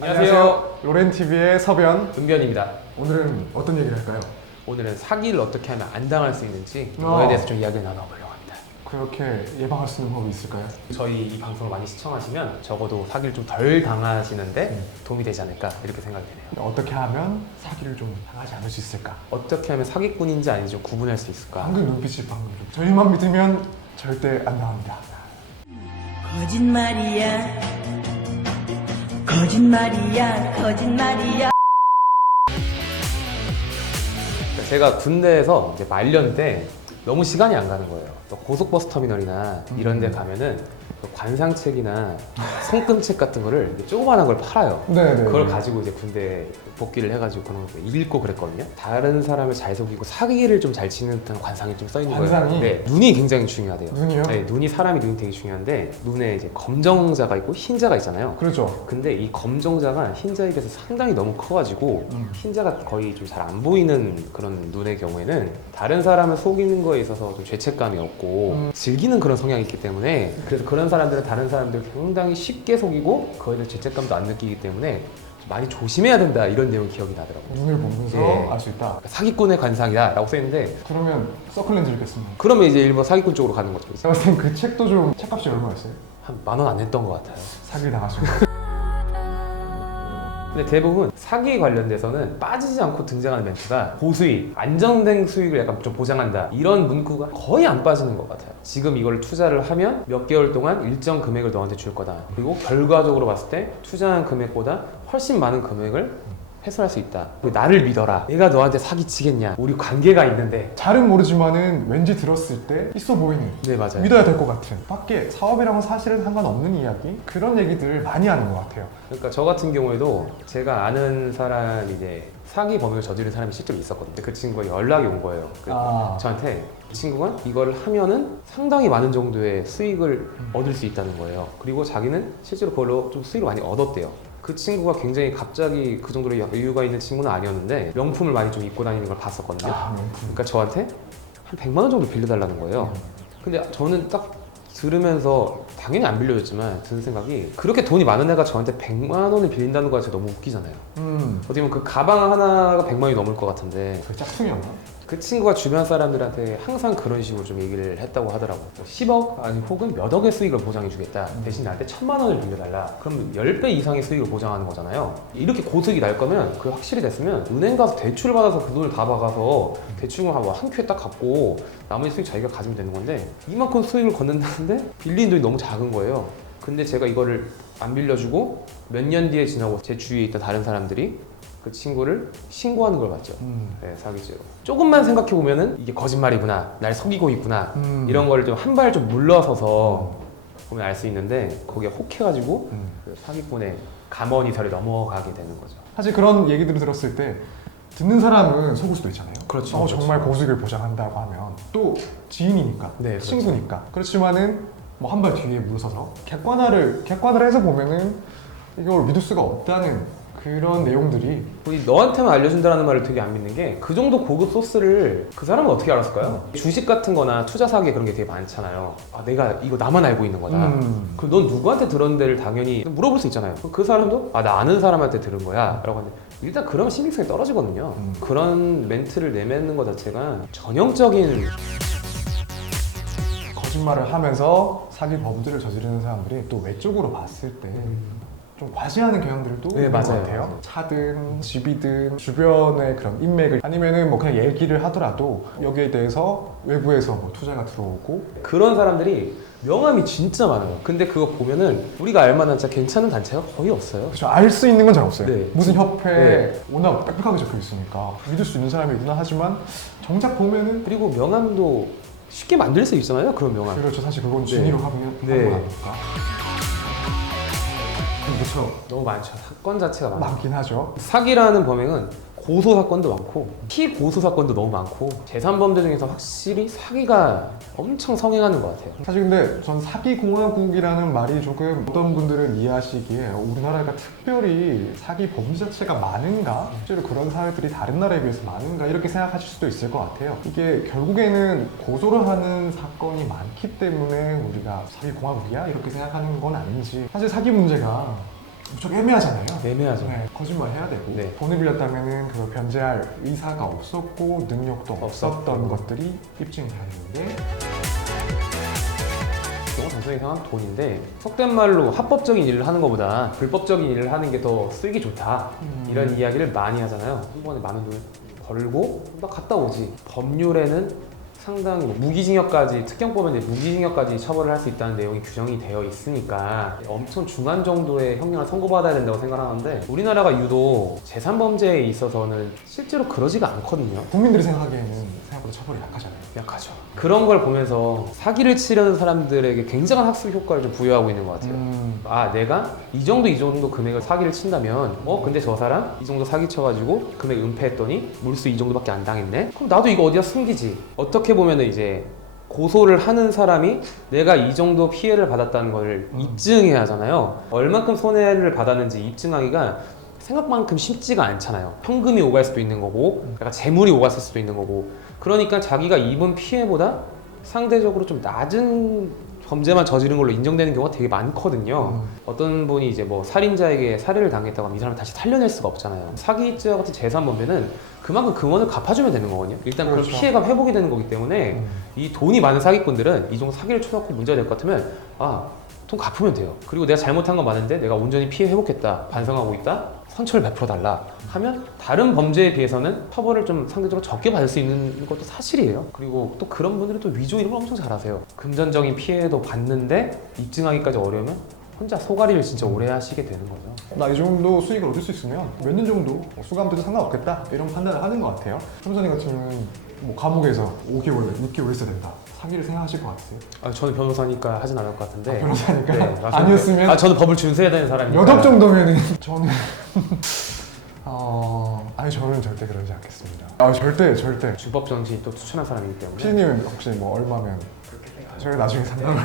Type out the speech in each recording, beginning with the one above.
안녕하세요. 로렌TV의 서변. 은변입니다. 오늘은 어떤 얘기를 할까요? 오늘은 사기를 어떻게 하면 안 당할 수 있는지 그거에 대해서 좀 이야기를 나눠보려고 합니다. 그렇게 예방할 수 있는 법이 있을까요? 저희 이 방송을 많이 시청하시면 적어도 사기를 좀 덜 당하시는데 도움이 되지 않을까 이렇게 생각이 되네요. 어떻게 하면 사기를 좀 당하지 않을 수 있을까? 어떻게 하면 사기꾼인지 아닌지 좀 구분할 수 있을까? 방금 눈빛이 방금 좀 저희만 믿으면 절대 안 나옵니다. 거짓말이야 거짓말이야 거짓말이야. 제가 군대에서 이제 말년 때 너무 시간이 안 가는 거예요. 또 고속버스 터미널이나 이런 데 가면은 그 관상책이나 손금책 같은 거를 이렇게 조그만한 걸 팔아요. 네네. 그걸 가지고 이제 군대 복귀를 해가지고 그런 거 읽고 그랬거든요. 다른 사람을 잘 속이고 사기를 좀 잘 치는 듯한 관상이 좀 써있는 거예요. 관상이? 네, 눈이 굉장히 중요하대요. 눈이요? 네, 눈이 사람이 눈이 되게 중요한데 눈에 이제 검정자가 있고 흰자가 있잖아요. 그렇죠. 근데 이 검정자가 흰자에 비해서 상당히 너무 커가지고 흰자가 거의 좀 잘 안 보이는 그런 눈의 경우에는 다른 사람을 속이는 거에 있어서 좀 죄책감이 없고 즐기는 그런 성향이 있기 때문에 그래서 그런 사람들은 다른 사람들을 굉장히 쉽게 속이고 그거에 대해 죄책감도 안 느끼기 때문에 좀 많이 조심해야 된다 이런 내용이 기억이 나더라고요. 눈을 보면서 예. 알 수 있다. 사기꾼의 관상이다 라고 써있는데 그러면 서클렌즈 읽겠습니다. 그러면 이제 일본 사기꾼 쪽으로 가는 거죠. 제가 봤을 땐 그 책도 좀 책값이 얼마였어요? 한 10,000원 안 했던 것 같아요. 사기를 당하신 거. 근데 대부분 사기 관련돼서는 빠지지 않고 등장하는 멘트가 고수익, 안정된 수익을 약간 좀 보장한다 이런 문구가 거의 안 빠지는 것 같아요. 지금 이걸 투자를 하면 몇 개월 동안 일정 금액을 너한테 줄 거다. 그리고 결과적으로 봤을 때 투자한 금액보다 훨씬 많은 금액을 회수할 수 있다. 나를 믿어라. 내가 너한테 사기 치겠냐. 우리 관계가 있는데. 잘은 모르지만은 왠지 들었을 때 있어 보이는, 네, 맞아요. 믿어야 될 것 같은, 밖에 사업이랑은 사실은 상관없는 이야기, 그런 얘기들 많이 하는 것 같아요. 그러니까 저 같은 경우에도 제가 아는 사람이 이제 사기 범행을 저지른 사람이 실제로 있었거든요. 그 친구가 연락이 온 거예요. 저한테 이 친구가 이걸 하면은 상당히 많은 정도의 수익을 얻을 수 있다는 거예요. 그리고 자기는 실제로 그걸로 좀 수익을 많이 얻었대요. 그 친구가 굉장히 갑자기 그 정도로 여유가 있는 친구는 아니었는데 명품을 많이 좀 입고 다니는 걸 봤었거든요. 명품. 그러니까 저한테 한 100만 원 정도 빌려달라는 거예요. 근데 저는 딱 들으면서 당연히 안 빌려줬지만 드는 생각이 그렇게 돈이 많은 애가 저한테 100만 원을 빌린다는 거 자체가 너무 웃기잖아요. 어떻게 보면 그 가방 하나가 100만 원이 넘을 것 같은데 그 짝퉁이었나? 그 친구가 주변 사람들한테 항상 그런 식으로 좀 얘기를 했다고 하더라고요. 10억 아니 혹은 몇 억의 수익을 보장해 주겠다. 대신 나한테 1,000만 원을 빌려달라. 그럼 10배 이상의 수익을 보장하는 거잖아요. 이렇게 고수익이 날 거면 그 확실히 됐으면 은행 가서 대출을 받아서 그 돈을 다 박아서 대충을 한 큐에 딱 갚고 나머지 수익 자기가 가지면 되는 건데 이만큼 수익을 걷는다는데 빌린 돈이 너무 작은 거예요. 근데 제가 이거를 안 빌려주고 몇 년 뒤에 지나고 제 주위에 있던 다른 사람들이 그 친구를 신고하는 걸 봤죠. 네, 사기죄로. 조금만 생각해 보면은 이게 거짓말이구나, 날 속이고 있구나 이런 거를 좀 한 발 좀 물러서서 보면 알 수 있는데 거기에 혹해가지고 그 사기꾼의 감언이설에 넘어가게 되는 거죠. 사실 그런 얘기들을 들었을 때 듣는 사람은 속을 수도 있잖아요. 그렇죠. 그렇죠. 정말 고수익을 보장한다고 하면 또 지인이니까, 네, 그렇죠. 친구니까. 그렇지만은 뭐 한 발 뒤에 물러서서 객관화를 해서 보면은 이걸 믿을 수가 없다는 그런 내용들이 우리 너한테만 알려준다는 말을 되게 안 믿는 게 그 정도 고급 소스를 그 사람은 어떻게 알았을까요? 주식 같은 거나 투자 사기 그런 게 되게 많잖아요. 아, 내가 이거 나만 알고 있는 거다. 그럼 넌 누구한테 들은 데를 당연히 물어볼 수 있잖아요. 그 사람도 아, 나 아는 사람한테 들은 거야 라고 하는데 일단 그러면 신빙성이 떨어지거든요. 그런 멘트를 내뱉는 것 자체가 전형적인 거짓말을 하면서 사기 범죄를 저지르는 사람들이 또 외적으로 봤을 때 좀 과시하는 경향들도 네, 있는 것 맞아요. 같아요. 맞아요. 차든 집이든 주변의 그런 인맥을 아니면은 뭐 그냥 얘기를 하더라도 여기에 대해서 외부에서 뭐 투자가 들어오고 그런 사람들이 명함이 진짜 많아요. 근데 그거 보면은 우리가 알만한 진짜 괜찮은 단체가 거의 없어요. 그렇죠. 알 수 있는 건 잘 없어요. 네. 무슨 협회에 네. 워낙 빽빽하게 적혀 있으니까 믿을 수 있는 사람이구나 하지만 정작 보면은 그리고 명함도 쉽게 만들 수 있잖아요. 그런 명함. 그렇죠. 사실 그건 네. 진위로 하면 네. 하는 거니까. 그렇죠. 너무 많죠. 사건 자체가 많아요. 많긴 하죠. 사기라는 범행은 고소 사건도 많고 피고소 사건도 너무 많고 재산 범죄 중에서 확실히 사기가 엄청 성행하는 것 같아요. 사실 근데 전 사기공화국이라는 말이 조금 어떤 분들은 이해하시기에 우리나라가 특별히 사기 범죄 자체가 많은가? 실제로 그런 사회들이 다른 나라에 비해서 많은가? 이렇게 생각하실 수도 있을 것 같아요. 이게 결국에는 고소를 하는 사건이 많기 때문에 우리가 사기공화국이야? 이렇게 생각하는 건 아닌지. 사실 사기 문제가 무척 애매하잖아요. 애매하죠. 네, 거짓말 해야 되고 네. 돈을 빌렸다면은 그걸 변제할 의사가 없었고 능력도 없었던 것들이 입증이 되는데 경우 단순히 생각하면 돈인데 속된 말로 합법적인 일을 하는 것보다 불법적인 일을 하는 게 더 쓰기 좋다 이런 이야기를 많이 하잖아요. 한 번에 많은 돈을 벌고 나 갔다 오지. 법률에는 상당히 뭐 무기징역까지 특경법에 이제 무기징역까지 처벌을 할 수 있다는 내용이 규정이 되어 있으니까 엄청 중한 정도의 형량을 선고받아야 된다고 생각하는데 우리나라가 유독 재산범죄에 있어서는 실제로 그러지가 않거든요. 국민들이 생각하기에는 생각보다 처벌이 약하잖아요. 약하죠. 그런 걸 보면서 사기를 치려는 사람들에게 굉장한 학습 효과를 좀 부여하고 있는 것 같아요. 아, 내가 이 정도 금액을 사기를 친다면 근데 저 사람 이 정도 사기 쳐가지고 금액 은폐했더니 물수 이 정도밖에 안 당했네? 그럼 나도 이거 어디다 숨기지. 어떻게 보면은 이제 고소를 하는 사람이 내가 이 정도 피해를 받았다는 걸 입증해야 하잖아요. 얼만큼 손해를 받았는지 입증하기가 생각만큼 쉽지가 않잖아요. 현금이 오갈 수도 있는 거고 약간 재물이 오갔을 수도 있는 거고 그러니까 자기가 입은 피해보다 상대적으로 좀 낮은 범죄만 저지른 걸로 인정되는 경우가 되게 많거든요. 어떤 분이 이제 뭐 살인자에게 살해를 당했다고 하면 이 사람을 다시 살려낼 수가 없잖아요. 사기죄와 같은 재산범죄는 그만큼 금원을 갚아주면 되는 거거든요. 일단 그런 그렇죠. 피해가 회복이 되는 거기 때문에 이 돈이 많은 사기꾼들은 이 정도 사기를 쳐놓고 문제가 될 것 같으면 돈 갚으면 돼요. 그리고 내가 잘못한 건 많은데 내가 온전히 피해 회복했다, 반성하고 있다, 선처를 베풀어달라 하면 다른 범죄에 비해서는 처벌을 좀 상대적으로 적게 받을 수 있는 것도 사실이에요. 그리고 또 그런 분들은 또 위조 이런 걸 엄청 잘하세요. 금전적인 피해도 받는데 입증하기까지 어려우면 혼자 소가리를 진짜 오래 하시게 되는 거죠. 나 이 정도 수익을 얻을 수 있으면 몇 년 정도 수감돼도 상관없겠다 이런 판단을 하는 것 같아요. 삼선이 같은 경우는 뭐 감옥에서 5개월, 6개월 있어야 된다. 사기를 생각하실 것 같으세요? 저는 변호사니까 하진 않을 것 같은데. 변호사니까? 맞습니다. 아니었으면? 저는 법을 준수해야 되는 사람이니까. 몇 억 정도면은 저는 아니 저는 절대 그러지 않겠습니다. 절대. 주법 정신이 또 투철한 사람이기 때문에. 피디님은 혹시 뭐 얼마면 저희가 나중에 상담을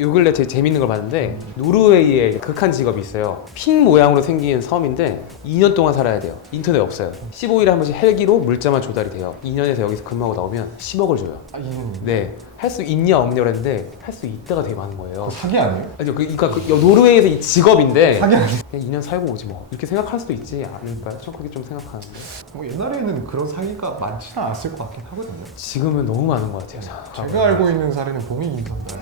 요 근래 되게 재밌는 걸 봤는데 노르웨이에 극한 직업이 있어요. 핀 모양으로 생긴 섬인데 2년 동안 살아야 돼요. 인터넷 없어요. 15일에 한 번씩 헬기로 물자만 조달이 돼요. 2년에서 여기서 근무하고 나오면 10억을 줘요. 2년 네. 할 수 있냐 없냐고 했는데 할 수 있다가 되게 많은 거예요. 사기 아니에요? 아니요, 그러니까 노르웨이에서 이 직업인데 사기 아니에요? 그냥 2년 살고 오지 뭐 이렇게 생각할 수도 있지 않을까요? 저 그렇게 좀 생각하는데 뭐 옛날에는 그런 사기가 많지는 않았을 것 같긴 하거든요. 지금은 너무 많은 것 같아요. 제가 알고 있는 사례는 봉인이 선달.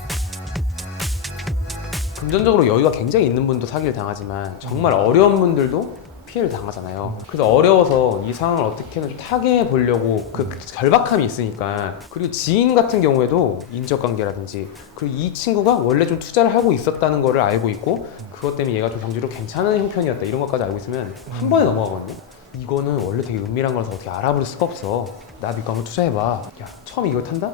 금전적으로 여유가 굉장히 있는 분도 사기를 당하지만 정말 어려운 분들도 피해를 당하잖아요. 그래서 어려워서 이 상황을 어떻게든 타개해 보려고 그 절박함이 있으니까. 그리고 지인 같은 경우에도 인적 관계라든지 그리고 이 친구가 원래 좀 투자를 하고 있었다는 거를 알고 있고 그것 때문에 얘가 좀 경제로 괜찮은 형편이었다 이런 것까지 알고 있으면 한 번에 넘어가거든요. 이거는 원래 되게 은밀한 거라서 어떻게 알아볼 수가 없어. 나 믿고 한번 투자해봐. 야, 처음 이걸 탄다?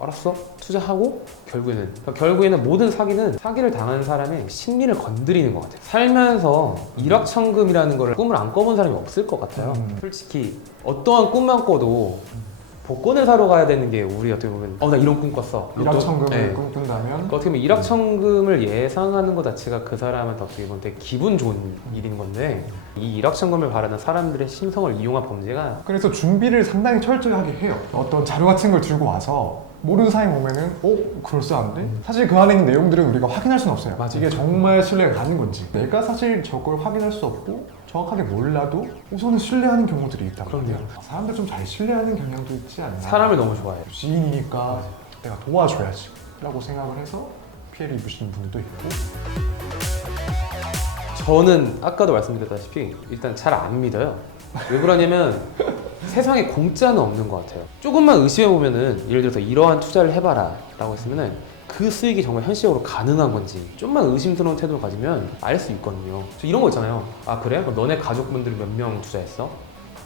알았어? 투자하고 결국에는 모든 사기를 당하는 사람의 심리를 건드리는 것 같아요. 살면서 일확천금이라는 걸 꿈을 안 꿔본 사람이 없을 것 같아요. 솔직히 어떠한 꿈만 꿔도 복권을 사러 가야 되는 게 우리 어떻게 보면 나 이런 꿈 꿨어. 일확천금을 네. 꿈꾼다면 어떻게 보면 일확천금을 예상하는 것 자체가 그 사람한테 어떻게 보면 되게 기분 좋은 일인 건데 이 일확천금을 바라는 사람들의 심성을 이용한 범죄가 그래서 준비를 상당히 철저하게 해요. 어떤 자료 같은 걸 들고 와서 모르는 사람이 보면은 그럴싸한데? 사실 그 안에 있는 내용들은 우리가 확인할 수는 없어요. 맞아요. 이게 정말 신뢰가 가는 건지 내가 사실 저걸 확인할 수 없고 정확하게 몰라도 우선은 신뢰하는 경우들이 있다. 그럼요. 사람들 좀 잘 신뢰하는 경향도 있지 않나. 사람을 너무 좋아해요. 지인이니까 내가 도와줘야지 라고 생각을 해서 피해를 입으시는 분들도 있고. 저는 아까도 말씀드렸다시피 일단 잘 안 믿어요. 왜 그러냐면 세상에 공짜는 없는 것 같아요. 조금만 의심해보면은 예를 들어서 이러한 투자를 해봐라 라고 했으면은 그 수익이 정말 현실적으로 가능한 건지 좀만 의심스러운 태도를 가지면 알 수 있거든요. 저 이런 거 있잖아요. 아 그래? 그럼 너네 가족분들 몇 명 투자했어?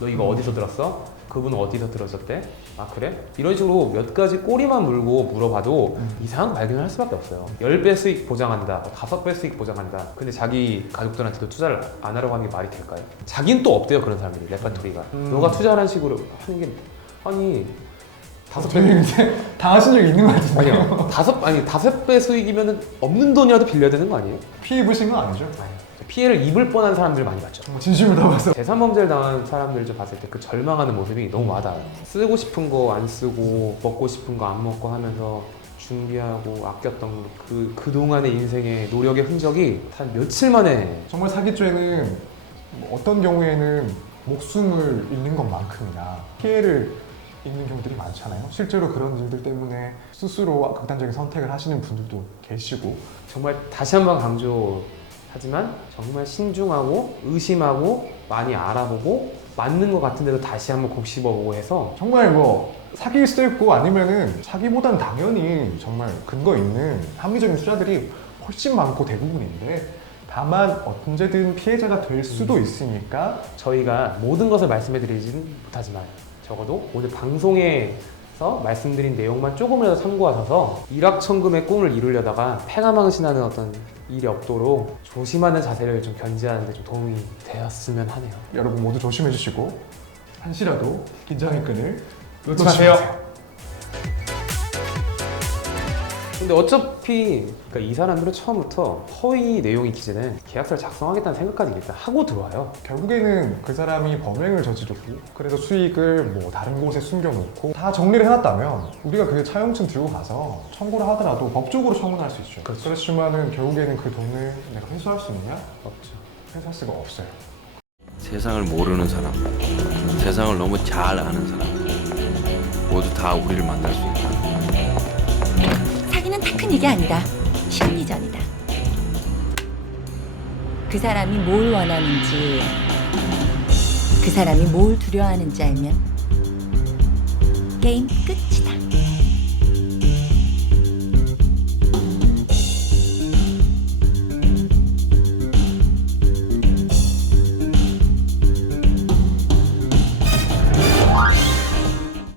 너 이거 어디서 들었어? 그분은 어디서 들으셨대? 아 그래? 이런 식으로 몇 가지 꼬리만 물고 물어봐도 이상한 거 발견을 할 수밖에 없어요. 10배 수익 보장한다, 5배 수익 보장한다. 근데 자기 가족들한테도 투자를 안 하려고 하는 게 말이 될까요? 자긴 또 없대요 그런 사람들이. 레파토리가 너가 투자하는 식으로 하는 게 아니 5배 저희 이제 당하신 적이 있는 것 같은데요. 아니요 5배 수익이면 없는 돈이라도 빌려야 되는 거 아니에요? 피해 입으신 건 아니죠? 피해를 입을 뻔한 사람들 많이 봤죠. 정말 진심을 담아서 재산범죄를 당한 사람들 좀 봤을 때 그 절망하는 모습이 너무 와닿아요. 쓰고 싶은 거 안 쓰고 먹고 싶은 거 안 먹고 하면서 준비하고 아꼈던 그동안의 인생의 노력의 흔적이 한 며칠 만에 정말 사기죄는 뭐 어떤 경우에는 목숨을 잃는 것만큼이나 피해를 입는 경우들이 많잖아요. 실제로 그런 일들 때문에 스스로 극단적인 선택을 하시는 분들도 계시고 정말 다시 한번 강조하지만 정말 신중하고 의심하고 많이 알아보고 맞는 것 같은데도 다시 한번 곱씹어보고 해서 정말 뭐 사기일 수도 있고 아니면은 사기보단 당연히 정말 근거 있는 합리적인 투자들이 훨씬 많고 대부분인데 다만 언제든 피해자가 될 수도 있으니까 저희가 모든 것을 말씀해드리지는 못하지만 적어도 오늘 방송에서 말씀드린 내용만 조금이라도 참고하셔서 일확천금의 꿈을 이루려다가 패가망신하는 어떤 일이 없도록 조심하는 자세를 좀 견지하는 데 좀 도움이 되었으면 하네요. 여러분 모두 조심해 주시고 한시라도 긴장의 끈을 놓치지 마세요. 마세요. 근데 어차피 그러니까 이 사람들은 처음부터 허위 내용이 기재는 계약서를 작성하겠다는 생각까지 일단 하고 들어와요. 결국에는 그 사람이 범행을 저지르고 그래서 수익을 뭐 다른 곳에 숨겨놓고 다 정리를 해놨다면 우리가 그 차용증 들고 가서 청구를 하더라도 법적으로 청구할 수 있죠. 그렇죠. 그렇지만은 결국에는 그 돈을 내가 회수할 수 있냐? 없죠. 회수할 수가 없어요. 세상을 모르는 사람, 세상을 너무 잘 아는 사람 모두 다 우리를 만날 수 있다. 사기는 테크닉이 아니다. 심리전이다. 그 사람이 뭘 원하는지, 그 사람이 뭘 두려워하는지 알면 게임 끝이다.